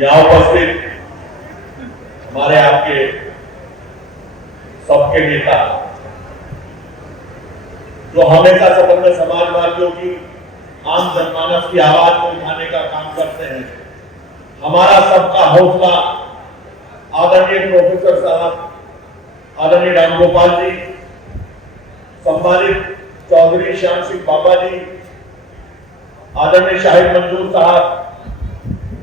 यहाँ उपस्थित हमारे आपके सबके नेता जो हमेशा सदन में समाजवादियों की आम जनमानस की आवाज को उठाने का काम करते हैं, हमारा सबका हौसला आदरणीय प्रोफेसर साहब, आदरणीय रामगोपाल जी, सम्मानित चौधरी श्याम सिंह बाबा जी, आदरणीय शाहिद मंजूर साहब,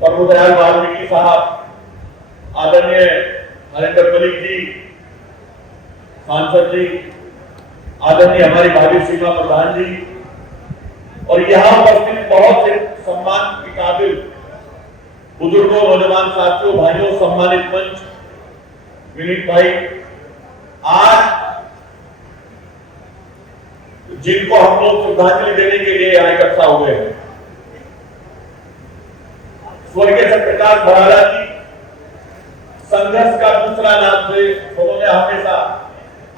प्रभुदयाल वाल्मीकि साहब, आदरणीय हरिंदर मलिक जी, सांसद जी, आदरणीय हमारी भाभी सीमा प्रधान जी और यहाँ उपस्थित बहुत से सम्मान के काबिल बुजुर्गों, नौजवान साथियों, भाइयों, सम्मानित मंच, विनीत भाई, आज जिनको हम लोग श्रद्धांजलि देने के लिए यहाँ इकट्ठा हुए हैं, स्वर्गीय सत्यप्रकाश बराला जी संघर्ष का दूसरा नाम थे। उन्होंने हमेशा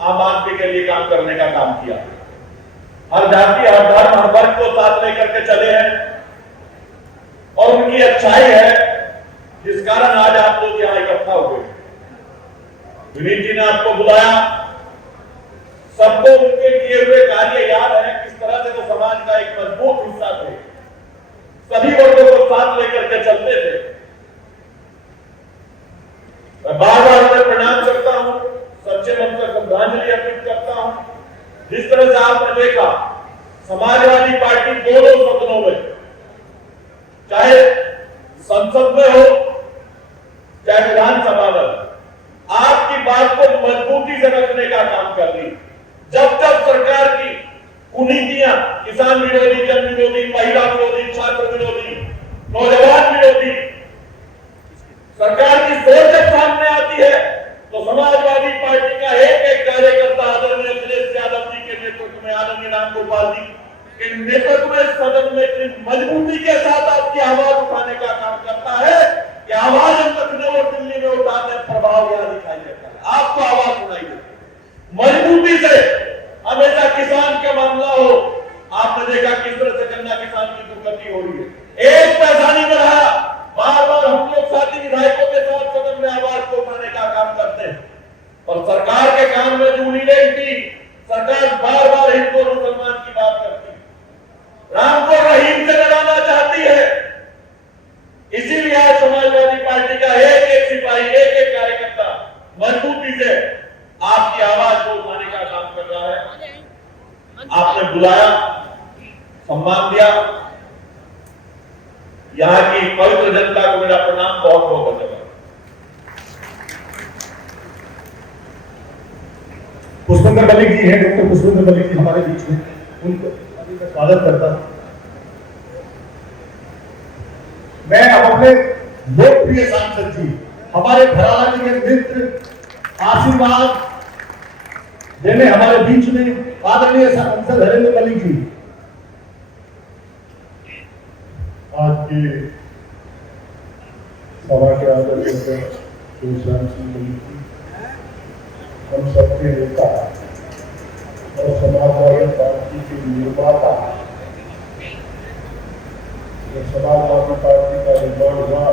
आम आदमी के लिए काम करने का काम किया, हर जाति, हर धर्म, हर वर्ग को साथ लेकर के चले हैं और उनकी अच्छाई है जिस कारण आज आप लोग यहाँ इकट्ठा हुए। विनीत जी ने आपको बुलाया, सबको उनके किए हुए कार्य याद है, किस तरह से वो समाज का एक मजबूत हिस्सा थे, सभी वर्गों को साथ लेकर के चलते थे। मैं बार बार उन्हें प्रणाम करता हूं, सच्चे मन से श्रद्धांजलि अर्पित करता हूं। जिस तरह से आपने देखा समाजवादी पार्टी दोनों सदनों में, चाहे संसद में हो चाहे विधानसभा में, आपकी बात को मजबूती से रखने का काम कर रही। जब तक सरकार की कुनीतियां, किसान विरोधी, जन विरोधी, महिला विरोधी, छात्र विरोधी, नौजवान विरोधी सरकार की सोच जब सामने आती है तो समाजवादी पार्टी का एक एक कार्यकर्ता आदरणीय अखिलेश यादव जी के नेतृत्व में, आदरणीय रामगोपाल जी के नेतृत्व में सदन में मजबूती के साथ आपकी आवाज उठाने का काम करता है कि आवाज हम लखनऊ और दिल्ली में उठाने प्रभाव यहाँ दिखाई देता है, आपको आवाज सुनाई देती है मजबूती से। हमेशा किसान का मामला हो, आपने देखा किस तरह से गन्ना किसान की दुर्गति हो रही है, एक पैसा नहीं बढ़ा। बार बार हम लोग साथी विधायकों के साथ सदन में आवाज को उठाने का काम करते हैं और सरकार के काम में जो नहीं थी, सरकार बार बार हिंदू और मुसलमान की बात करती है, राम को रहीम से लड़ाना चाहती है। इसीलिए आज समाजवादी पार्टी का एक एक सिपाही, एक एक कार्यकर्ता मजबूती से आपकी आवाज को उठाने का काम कर रहा है। आपने बुलाया, सम्मान दिया, यहाँ की पवित्र जनता को मेरा प्रणाम, बहुत बहुत धन्यवाद। पुष्पेंद्र मलिक जी हैं, डॉक्टर पुष्पेंद्र मलिक जी हमारे बीच में, उनको स्वागत करता हूं। मैं अब अपने लोकप्रिय सांसद जी, हमारे भराला जी के मित्र, आशीर्वाद देने हमारे बीच में आदरणीय सांसद हरिंदर मलिक जी, आज के सभा के आदरणीय श्याम सिंह मलिक जी, हम सबके नेता और समाजवादी पार्टी के निर्माता, जब समाजवादी पार्टी का निर्माण हुआ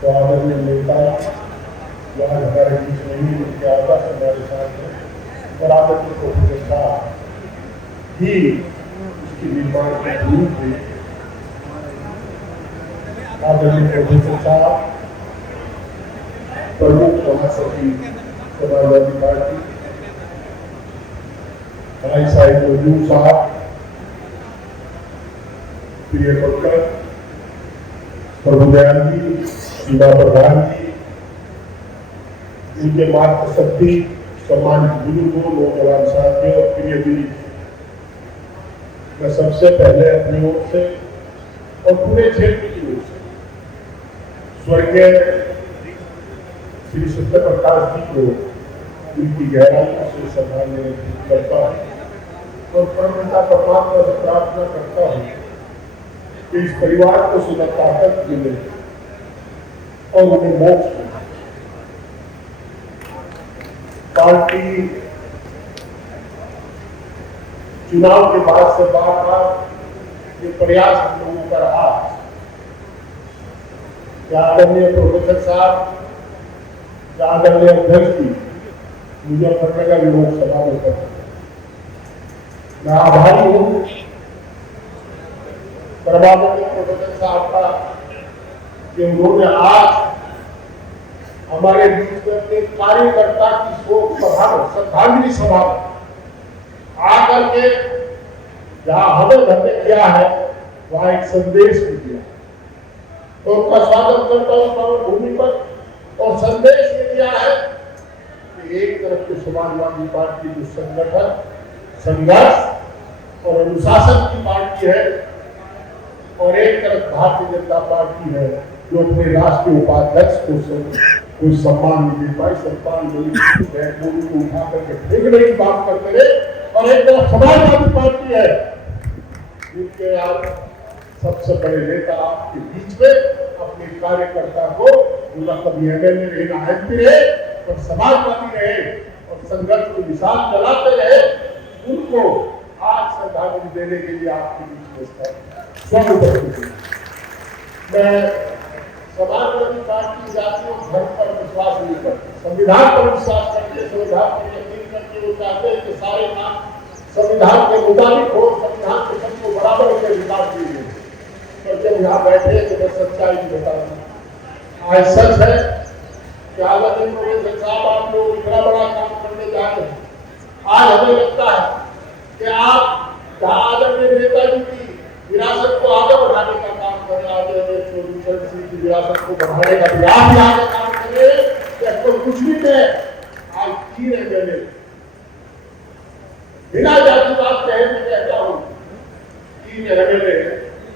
तो आदरणीय नेता यहाँ हमारे बीच नहीं, उनके आदर्श हमारे साथ हैं और आदरणीय प्रोफेसर साहब ही इसके निर्माण के गुरु थे। आदरणीय प्रोफेसर साहब प्रमुख महासचिव समाजवादी पार्टी, भाई साहिब मंजूर साहब, प्रिय डॉक्टर प्रभुदयाल जी, सीमा प्रधान जी, उनके मात्र शक्ति, सम्मानित बुजुर्गों, नौजवान साथियों और प्रिय विनीत, मैं सबसे पहले अपनी ओर से और पूरे क्षेत्र की ओर से स्वर्गीय श्री सत्यप्रकाश जी को उनकी गहराई से श्रद्धांजलि करता हूँ और परमता परमात्मा से प्रार्थना करता हूँ कि इस परिवार को सदा ताकत मिले और उन्हें मोक्ष मिले। पार्टी चुनाव के बाद से बार बार ये प्रयास हम लोगों का रहा कि आदरणीय प्रोफेसर साहब, आदरणीय अध्यक्ष जी मुजफ्फरनगर लोकसभा में करते। मैं आभारी हूँ प्रभावती प्रोफेसर साहब का कि उन्होंने आज हमारे बीच में अपने कार्यकर्ता की शोक सभा में, श्रद्धांजलि सभा में आकर के जहां हमें धन्य किया है वहां एक संदेश भी दिया। तो उनका स्वागत करता हूं पवन भूमि पर। और संदेश ये दिया है कि एक तरफ के समाजवादी पार्टी जो संगठन, संघर्ष और अनुशासन की पार्टी है और एक तरफ भारतीय जनता पार्टी है जो अपने राष्ट्रीय उपाध्यक्ष को कोई सम्मान नहीं दे पाई, सम्मान नहीं को उठा करके फेंकने की बात करते रहे। और एक तरफ समाजवादी पार्टी है जिनके आप सबसे बड़े नेता आपके बीच में अपने कार्यकर्ता को उनका कभी एमएलए रहे ना एमपी रहे और समाजवादी रहे और संघर्ष को मिसाल चलाते रहे, उनको आज श्रद्धांजलि देने के लिए आपके बीच में मैं समाजवादी पार्टी जातियों धर्म पर विश्वास नहीं करती, संविधान पर विश्वास करते, संविधान पर यकीन करके वो चाहते हैं कि सारे काम संविधान के मुताबिक हो, संविधान के सबको बराबर के अधिकार दिए गए। तो जब यहाँ बैठे तो मैं सच्चाई भी बता दूं। आज सच है कि आदरणीय प्रोफेसर साहब आप लोग इतना बड़ा काम करने जा रहे हैं। आज हमें लगता है कि आप जहाँ आदरणीय नेताजी की विरासत को आगे बढ़ाने का काम कर रहे हैं, की विरासत को बढ़ाने का भी आगे काम कर रहे हैं, तो कुछ भी नहीं। आज 3 एमएलए बिना जातिवाद कहे मैं कहता हूँ 3 एमएलए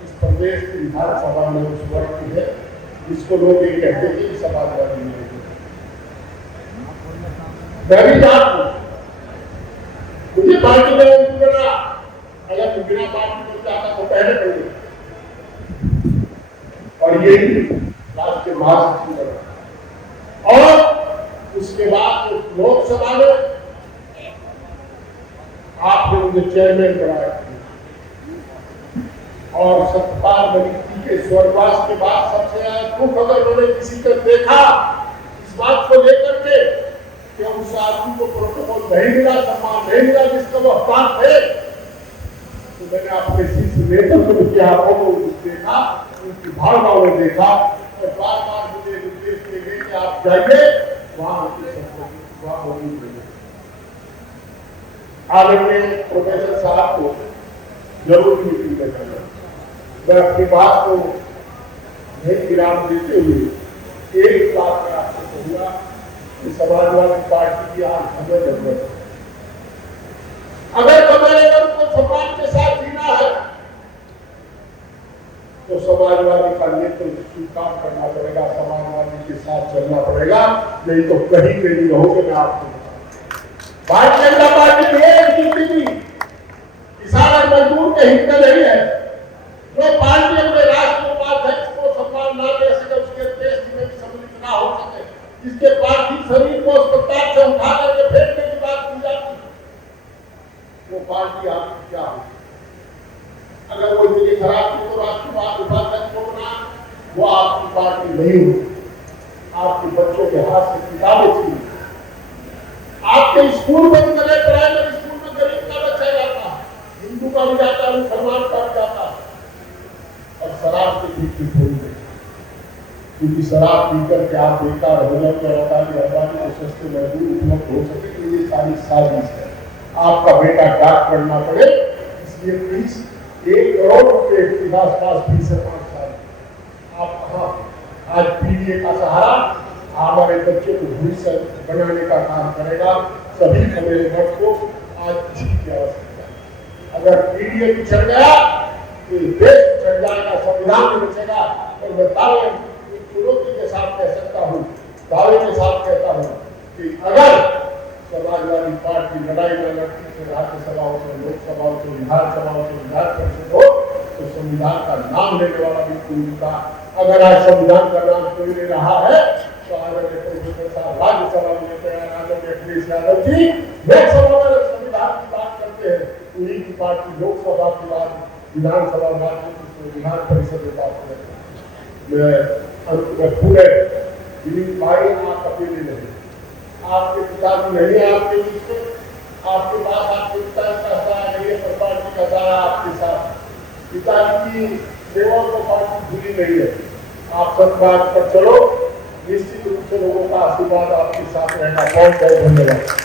इस प्रदेश की विधानसभा में उस वर्ग की है जिसको लोग ये कहते हैं कि समाजवादी नहीं। मैं भी जात हूँ, मुझे पार्टी में बना, अगर बिना पार्टी में जाता तो पहले पड़े और यही राष्ट्रीय महासचिव बना और उसके बाद लोकसभा में आपने मुझे चेयरमैन बनाया और सत्तार नियुक्ति के स्वर्गवास के बाद सबसे दुख अगर उन्होंने किसी को देखा इस बात को लेकर के कि उस आदमी को प्रोटोकॉल नहीं मिला, सम्मान नहीं मिला जिसका वो हकदार थे, तो मैंने अपने शीर्ष नेतृत्व के हाथों को देखा, उनकी भावनाओं में देखा और बार बार मुझे निर्देश दिए गए कि आप जाइए वहां आदरणीय प्रोफेसर साहब को जरूर मीटिंग में करना। मैं अपनी बात को नहीं विराम देते हुए एक बात मैं आपसे कहूंगा कि समाजवादी पार्टी की आज हमें जरूरत है। अगर कमलेश्वर को सम्मान के साथ जीना है तो समाजवादी का नेतृत्व स्वीकार करना पड़ेगा, समाजवादी के साथ चलना पड़ेगा, नहीं तो कहीं पे नहीं रहोगे। मैं आपको भारतीय जनता पार्टी की एक नीति भी किसान और मजदूर के हित में नहीं है। जो पार्टी अपने राष्ट्रीय उपाध्यक्ष को सम्मान न दे सके, उसके देश में भी सम्मिलित ना हो सके, जिसके पार्थिव शरीर को अस्पताल से उठा करके फेंकने की बात की जाती है, वो पार्टी आपकी क्या होगी? अगर वो इतनी खराब थी तो राष्ट्रीय उपाध्यक्ष को बना, वो आपकी पार्टी नहीं होगी। आपके बच्चों के हाथ से किताबें छीन, आपके स्कूल बंद करे, प्राइमरी स्कूल में गरीब का बच्चा जाता है, हिंदू का भी जाता है, मुसलमान का भी जाता है और शराब के पीछे खोल दे, क्योंकि शराब पीकर के आप बेकार हो जाए और अदानी को सस्ते मजदूर उपलब्ध हो सके, तो ये सारी साजिश है। आपका बेटा डॉक्टर पढ़ना पड़े, इसलिए फीस 1 करोड़ रुपए के आसपास फीस है 5 साल। आप कहाँ आज पीडीए का सहारा हमारे बच्चों को भविष्य बनाने का काम करेगा। सभी मेरे मत को आज इसी की आवश्यकता है। अगर पीडीए पिछड़ गया तो देश पिछड़ जाएगा, संविधान नहीं बचेगा। और मैं दावे चुनौती के साथ कह सकता हूँ, दावे के साथ कहता हूँ कि अगर समाजवादी पार्टी लड़ाई न लड़ती तो राज्यसभाओं से, लोकसभाओं से, विधानसभाओं से, विधान परिषद हो तो संविधान का नाम लेने वाला भी कोई नहीं था। अगर आज संविधान का नाम कोई ले रहा है तो राज्यसभा में अखिलेश यादव जी लोकसभा में संविधान की बात करते हैं, उन्हीं की पार्टी लोकसभा की बात विधानसभा बात विधान परिषद में बात करते हैं। मैं अंत में पूरे दिलीप भाई आप अकेले नहीं, आपके पिताजी नहीं है आपके बीच में, आपके पास आपके पिताजी का सहारा नहीं है, प्रताप जी का सहारा आपके साथ, पिताजी की सेवा को पार्टी भूली नहीं है। आप सब बात पर चलो, निश्चित रूप से लोगों का आशीर्वाद आपके साथ रहना। बहुत बहुत धन्यवाद।